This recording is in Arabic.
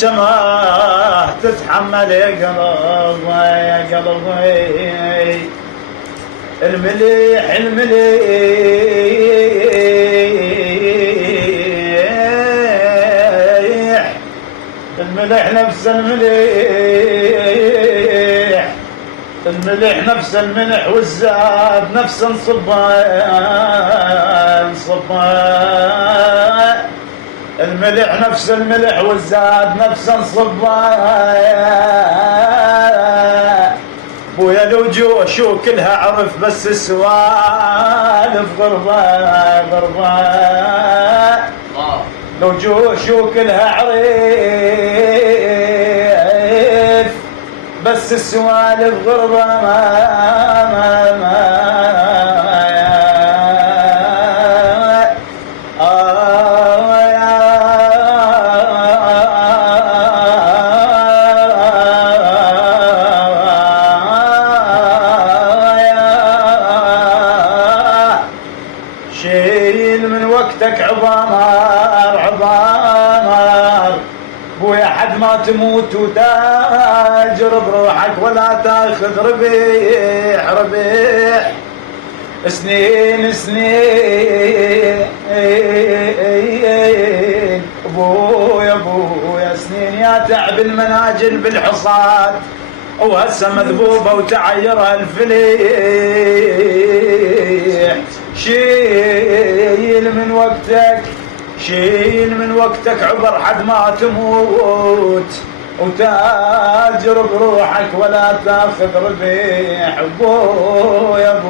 كما تتحمل يا قلبي يا قلبي المليح المليح المليح نفس المليح المليح نفس الملح والزاد نفس صبان صبان الملح نفس الملح والزاد نفس صبان بويا لو جو شو كلها عرف بس السوالف غربة غربة لو جو شو كلها عرف بس السوالف غربة ما شيل من وقتك عبار عبار بويا حد ما تموت وتاجر بروحك ولا تاخذ ربيح ربيح سنين سنين ابويا سنين يا تعب المناجل بالحصاد وهسه مذبوبه وتعيرها الفليح شيل من وقتك شيل من وقتك عبر حد ما تموت وتاجر بروحك ولا تاخذ ربيح ابويا